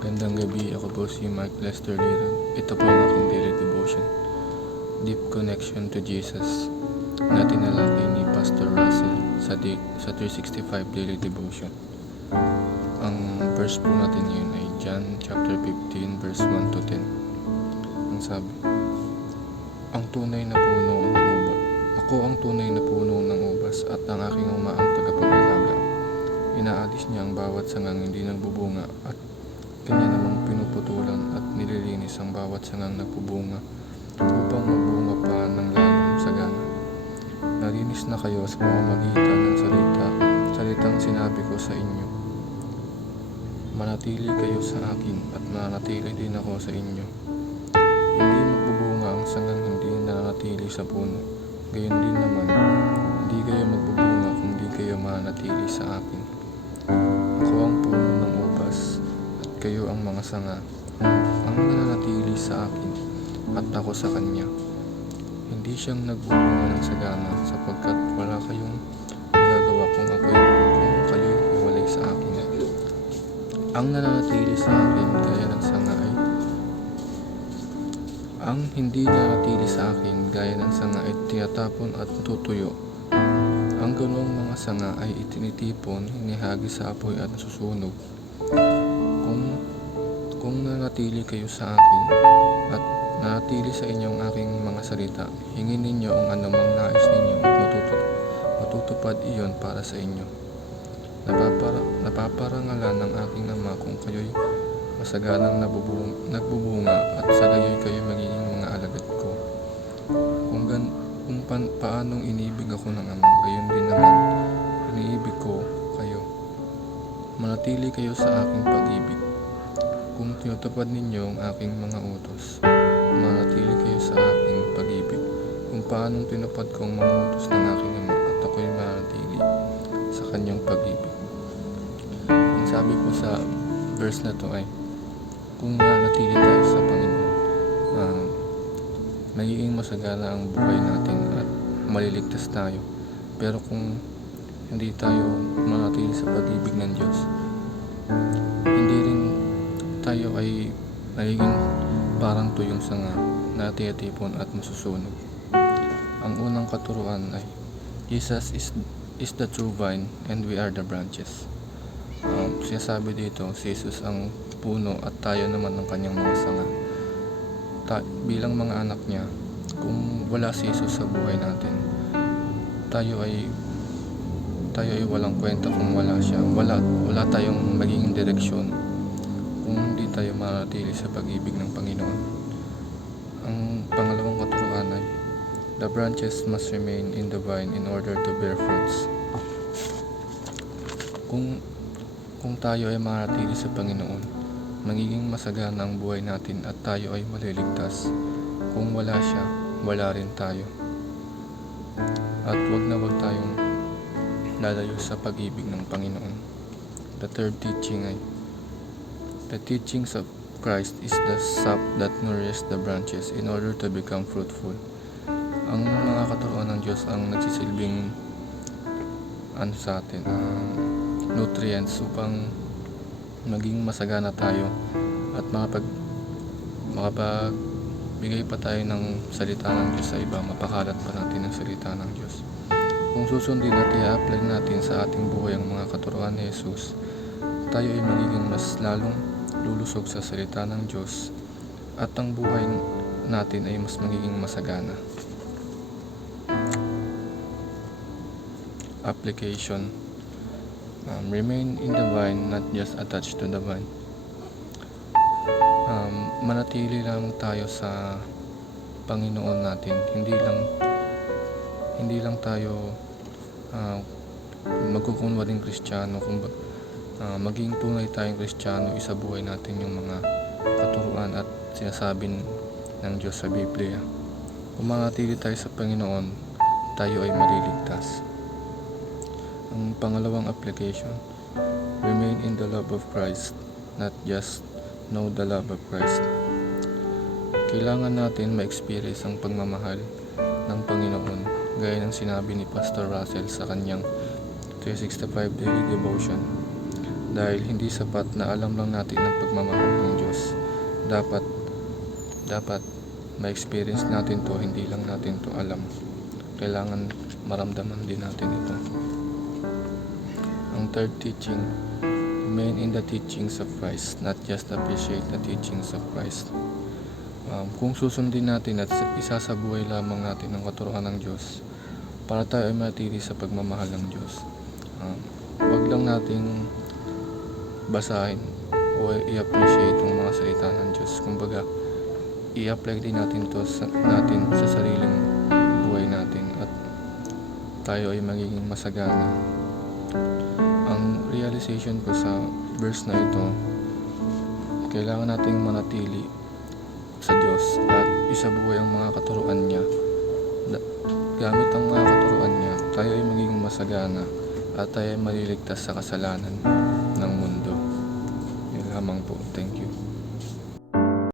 Magandang gabi, ako po si Mark Lester Liran. Ito po ang aking daily devotion. Deep Connection to Jesus na tinalakay ni Pastor Russell sa 365 Daily Devotion. Ang verse po natin ngayon ay John chapter 15 verse 1 to 10. Ang sabi, ang tunay na puno ng ubas. Ako ang tunay na puno ng ubas at ang aking ama ang tagapag-alaga. Inaalis niya ang bawat sangang hindi nagbubunga at kanya namang pinuputulan at nililinis ang bawat sangang nagbubunga upang magbunga pa ng lalong sagana. Nalinis na kayo sa pamamagitan ng salitang sinabi ko sa inyo. Manatili kayo sa akin at mananatili din ako sa inyo. Hindi magbubunga ang sangang hindi nananatili sa puno. Gayon din naman, hindi kayo magbubunga kung di kayo mananatili sa akin. Ako ang puno ng ubas, kayo ang mga sanga, ang nananatili sa akin at ako sa kanya. Hindi siyang nagbubunga ng sagana sapagkat wala kayong magagawa kung kayo'y hiwalay sa akin. Ang nananatili sa akin gaya ng sanga ang hindi nananatili sa akin gaya ng sanga ay tinatapon at tutuyo. Ang ganoong mga sanga ay itinitipon, hinihagi sa apoy at nasusunog. Kung nanatili kayo sa akin at nanatili sa inyong aking mga salita, hingin ninyo ang anumang nais ninyo at matutupad iyon para sa inyo. Napaparangalan ng aking ama kung kayo'y masaganang nagbubunga at sa gayo'y kayo magiging mga alagad ko. Kung paanong inibig ako ng ama, gayon din naman iniibig ko kayo. Manatili kayo sa aking pag-ibig. Kung tinutupad ninyo ang aking mga utos, manatili kayo sa aking pag-ibig. Kung paanong tinupad ko ang mga utos ng aking ama at ako'y manatili sa kanyang pag-ibig. Ang sabi ko sa verse na to ay, kung manatili tayo sa Panginoon, nagiging masagana ang buhay natin at maliligtas tayo. Pero kung hindi tayo manatili sa pag-ibig ng Diyos, hindi rin tayo ay nagiging parang tuyong sanga na tiyatipon at masusunog. Ang unang katuruan ay Jesus is the true vine and we are the branches. Sinasabi dito, si Jesus ang puno at tayo naman ang kanyang mga sanga. Bilang mga anak niya, kung wala si Jesus sa buhay natin, tayo ay walang kwenta kung wala siya. Wala tayong magiging direksyon kung hindi tayo manatili sa pag-ibig ng Panginoon. Ang pangalawang katuruan ay, the branches must remain in the vine in order to bear fruits. Kung tayo ay manatili sa Panginoon, magiging masagana ang buhay natin at tayo ay maliligtas. Kung wala siya, wala rin tayo. At wag tayong lalayo sa pag-ibig ng Panginoon. The third teaching ay, the teachings of Christ is the sap that nourishes the branches in order to become fruitful. Ang mga katuruan ng Diyos ang nagsisilbing sa atin, nutrients upang maging masagana tayo at makapagbigay pa tayo ng salita ng Diyos sa iba, mapakalat pa natin ang salita ng Diyos. Kung susundin at i-apply natin sa ating buhay ang mga katuruan ni Jesus, tayo ay magiging mas lalong lulusog sa salita ng Diyos at ang buhay natin ay mas magiging masagana. Application. Remain in the vine, not just attached to the vine. Manatili lang tayo sa Panginoon natin. Hindi lang tayo magkukunwaring Kristiyano. Maging tunay tayong Kristiyano, isabuhay natin yung mga katuruan at sinasabi ng Diyos sa Biblia. Kung manatili tayo sa Panginoon, tayo ay maliligtas. Ang pangalawang application, remain in the love of Christ, not just know the love of Christ. Kailangan natin ma-experience ang pagmamahal ng Panginoon, gaya ng sinabi ni Pastor Russell sa kanyang 365 Daily Devotion. Dahil hindi sapat na alam lang natin ang pagmamahal ng Diyos. Dapat ma-experience natin to, hindi lang natin to alam. Kailangan maramdaman din natin ito. Ang third teaching, remain in the teachings of Christ, not just appreciate the teachings of Christ. Kung susundin natin at isasabuhay lamang natin ang katuruan ng Diyos, para tayo ay matili sa pagmamahal ng Diyos. Huwag lang nating basahin o i-appreciate ang mga salita ng Diyos. Kumbaga, i-apply din natin to sa sariling buhay natin at tayo ay magiging masagana. Ang realization ko sa verse na ito, kailangan nating manatili sa Diyos at isabuhay ang mga katuruan niya. Gamit ang mga katuruan niya, tayo ay magiging masagana at tayo ay maliligtas sa kasalanan ng mundo. Yun lamang po. Thank you.